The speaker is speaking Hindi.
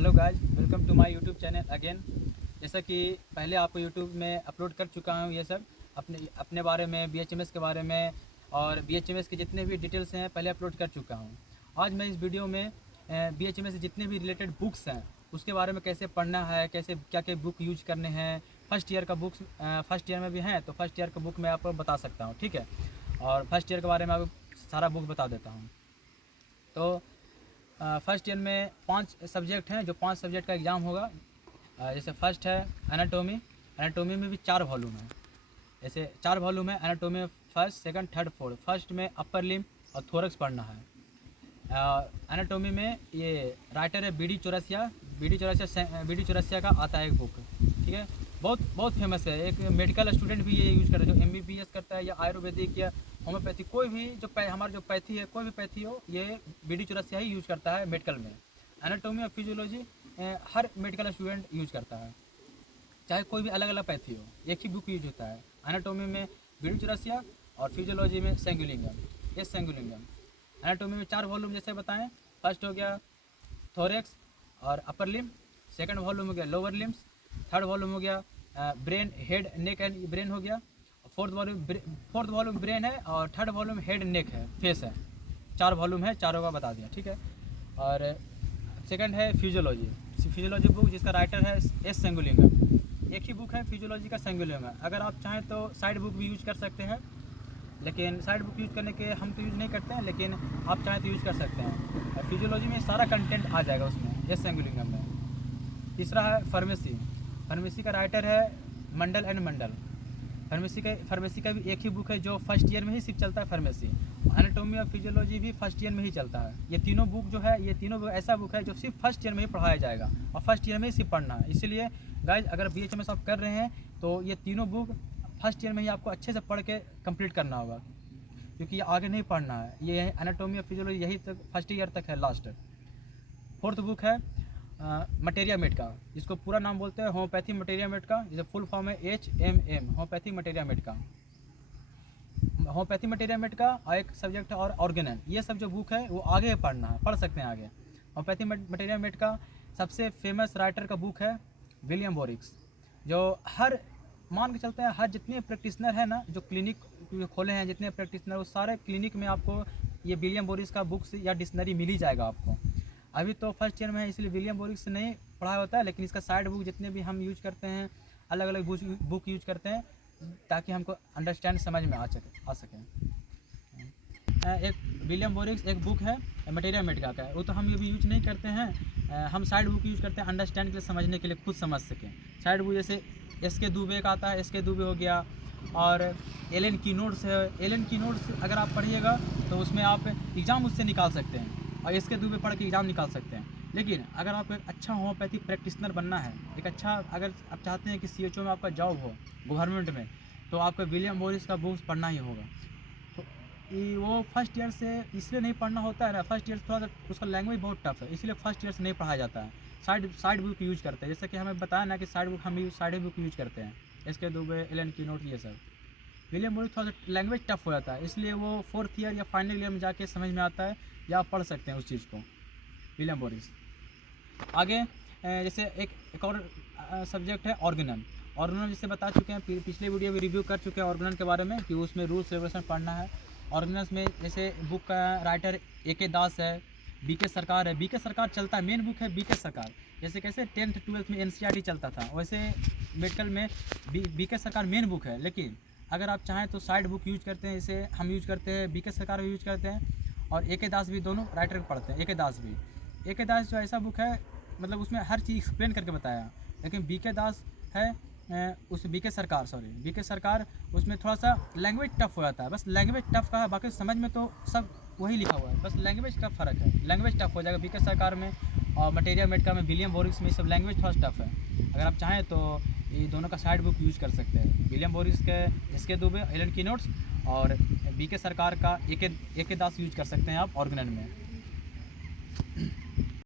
Hello guys, welcome to my YouTube channel again. जैसा कि पहले आपको यूट्यूब में अपलोड कर चुका हूँ ये सब अपने अपने बारे में, बीएचएमएस के बारे में और बीएचएमएस के जितने भी डिटेल्स हैं पहले अपलोड कर चुका हूँ। आज मैं इस वीडियो में बीएचएमएस से जितने भी रिलेटेड बुक्स हैं उसके बारे में कैसे पढ़ना है, कैसे क्या क्या बुक यूज करने हैं। फर्स्ट ईयर का बुक्स फर्स्ट ईयर में भी हैं तो फर्स्ट ईयर का बुक मैं आपको बता सकता हूँ, ठीक है। और फर्स्ट ईयर के बारे में आपको सारा बुक बता देता हूँ। तो फर्स्ट ईयर में 5 सब्जेक्ट हैं, जो 5 सब्जेक्ट का एग्ज़ाम होगा। जैसे फर्स्ट है एनाटोमी। एनाटोमी में भी 4 वॉल्यूम है। जैसे 4 वॉल्यूम है एनाटोमी में, first, second, third, fourth. First में अपर लिम्ब और थोरक्स पढ़ना है। एनाटोमी में ये राइटर है बी डी चौरसिया का आता है एक बुक, ठीक है। बहुत बहुत फेमस है। एक मेडिकल स्टूडेंट भी ये यूज़ करता है, जो एमबीबीएस करता है या आयुर्वेदिक या होम्योपैथी, कोई भी जो हमारा जो पैथी है, कोई भी पैथी हो, ये बी डी चौरसिया ही यूज़ करता है मेडिकल में। एनाटोमी और फिजियोलॉजी हर मेडिकल स्टूडेंट यूज़ करता है, चाहे कोई भी अलग अलग पैथी हो, एक ही बुक यूज होता है। एनाटोमी में बी डी चौरसिया और फिजियोलॉजी में सेंगुलिंगम, ये सेंगुलिंगम। एनाटोमी में 4 वॉल्यूम जैसे बताएं। फर्स्ट हो गया थोरेक्स और अपर लिम्ब, सेकंड वॉल्यूम हो गया लोअर लिम्स, थर्ड वॉल्यूम हो गया brain, head, neck and brain हो गया। फोर्थ वॉल्यूम ब्रेन है और थर्ड वॉल्यूम हेड, नेक है, फेस है। 4 वॉल्यूम है, चारों का बता दिया, ठीक है। और सेकंड है फिजियोलॉजी बुक, जिसका राइटर है एस सेंगुलिंगम। एक ही बुक है फिजियोलॉजी का, सेंगुलिंगम। अगर आप चाहें तो साइड बुक भी यूज कर सकते हैं, लेकिन साइड बुक यूज़ करने के हम तो यूज़ नहीं करते हैं, लेकिन आप चाहें तो यूज़ कर सकते हैं। और फिजियोलॉजी में सारा कंटेंट आ जाएगा उसमें, एस सेंगुलिंगम में। तीसरा है फार्मेसी। फार्मेसी का राइटर है मंडल एंड मंडल। फार्मेसी का भी एक ही बुक है जो फर्स्ट ईयर में ही सिर्फ चलता है, फार्मेसी। एनाटोमी और फिजियोलॉजी भी फर्स्ट ईयर में ही चलता है। ये तीनों बुक जो है, ये तीनों बुक ऐसा बुक है जो सिर्फ फर्स्ट ईयर में ही पढ़ाया जाएगा और फर्स्ट ईयर में ही सिर्फ पढ़ना है। इसीलिए गाइज, अगर बीएचएमएस आप कर रहे हैं तो ये तीनों बुक फर्स्ट ईयर में ही आपको अच्छे से पढ़ के कंप्लीट करना होगा, क्योंकि ये आगे नहीं पढ़ना है। ये एनाटोमी और फिजियोलॉजी यही तक फर्स्ट ईयर तक है, लास्ट। फोर्थ बुक है मटेरिया मेड का, जिसको पूरा नाम बोलते हैं होम्योपैथी मटेरिया मेड का, जिसे फुल फॉर्म है HMM, होम्योपैथी मटेरिया मेड का। होम्योपैथी मटेरिया मेड का और एक सब्जेक्ट है और ऑर्गेनन। ये सब जो बुक है वो आगे पढ़ना है, पढ़ सकते हैं आगे। होम्योपैथी मटेरिया मेड का सबसे फेमस राइटर का बुक है विलियम बोरिक्स, जो हर मान के चलते हैं हर जितने प्रैक्टिशनर है ना, जो क्लिनिक खोले हैं, जितने प्रैक्टिशनर, वो सारे क्लिनिक में आपको ये विलियम बोरिक्स का बुक्स या डिक्शनरी मिल ही जाएगा आपको। अभी तो फर्स्ट ईयर में है इसलिए विलियम बोरिक्स से नहीं पढ़ाया होता है, लेकिन इसका साइड बुक जितने भी हम यूज करते हैं, अलग अलग बुक यूज करते हैं, ताकि हमको अंडरस्टैंड समझ में आ सके। एक विलियम बोरिक्स एक बुक है मटेरिया मेडिका का, वो तो हम ये भी यूज नहीं करते हैं। हम साइड बुक यूज करते हैं अंडरस्टैंड के लिए, समझने के लिए, खुद समझ सकें। साइड बुक जैसे एस.के. दुबे का आता है, एस.के. दुबे हो गया, और एलन की नोट्स है। एलन की नोट्स अगर आप पढ़िएगा तो उसमें आप एग्ज़ाम उससे निकाल सकते हैं, और एस.के. दुबे पढ़ के एग्ज़ाम निकाल सकते हैं। लेकिन अगर आपको एक अच्छा होम्योपैथी प्रैक्टिशनर बनना है, एक अच्छा, अगर आप चाहते हैं कि CHO में आपका जॉब हो गवर्नमेंट में, तो आपको विलियम बोरिस का बुक्स पढ़ना ही होगा। तो वो फर्स्ट ईयर से इसलिए नहीं पढ़ना होता है ना, फर्स्ट ईयर से थोड़ा सा उसका लैंग्वेज बहुत टफ है, इसलिए फर्स्ट ईयर से नहीं पढ़ाया जाता है। साइड बुक यूज करते हैं, जैसे कि हमें बताया ना कि हम साइड बुक यूज करते हैं, एस.के. दुबे, एलन की नोट, ये सब। विलियम बोरिस थोड़ा सा लैंग्वेज टफ हो जाता है, इसलिए वो फोर्थ ईयर या फाइनल ईयर में जाके समझ में आता है, या आप पढ़ सकते हैं उस चीज़ को, विलियम बोरिस। आगे जैसे एक और सब्जेक्ट है ऑर्गेनन। ऑर्गेनन जैसे बता चुके हैं, पिछले वीडियो में रिव्यू कर चुके हैं ऑर्गेनन के बारे में, कि उसमें रूल्स रेगुलेशन पढ़ना है। ऑर्गेनन्स में जैसे बुक का राइटर A.K. दास है, B.K. सरकार है। B.K. सरकार चलता है, मेन बुक है B.K. सरकार। जैसे कैसे 10th 12th में NCERT चलता था, वैसे मेडिकल में B.K. सरकार मेन बुक है। लेकिन अगर आप चाहें तो साइड बुक यूज करते हैं, जैसे हम यूज करते हैं, B.K. सरकार भी यूज करते हैं, और A.K. दास भी, दोनों राइटर पढ़ते हैं। A.K. दास भी, A.K. दास जो ऐसा बुक है, मतलब उसमें हर चीज़ एक्सप्लेन करके बताया। लेकिन B.K. दास है उस B.K. सरकार उसमें थोड़ा सा लैंग्वेज टफ हो जाता है, बस लैंग्वेज टफ का है, बाकी समझ में तो सब वही लिखा हुआ है, बस लैंग्वेज का फ़र्क है। लैंग्वेज टफ हो जाएगा B.K. सरकार में, और मटेरिया मेडिका में, विलियम बोरिक्स में, सब लैंग्वेज थोड़ा सा टफ है। अगर आप चाहें तो ये दोनों का साइड बुक यूज कर सकते हैं, विलियम बोरिक्स के एस.के. दुबे, एलन की नोट्स, और B.K. सरकार का A.K. दास यूज कर सकते हैं आप ऑर्गेनन में।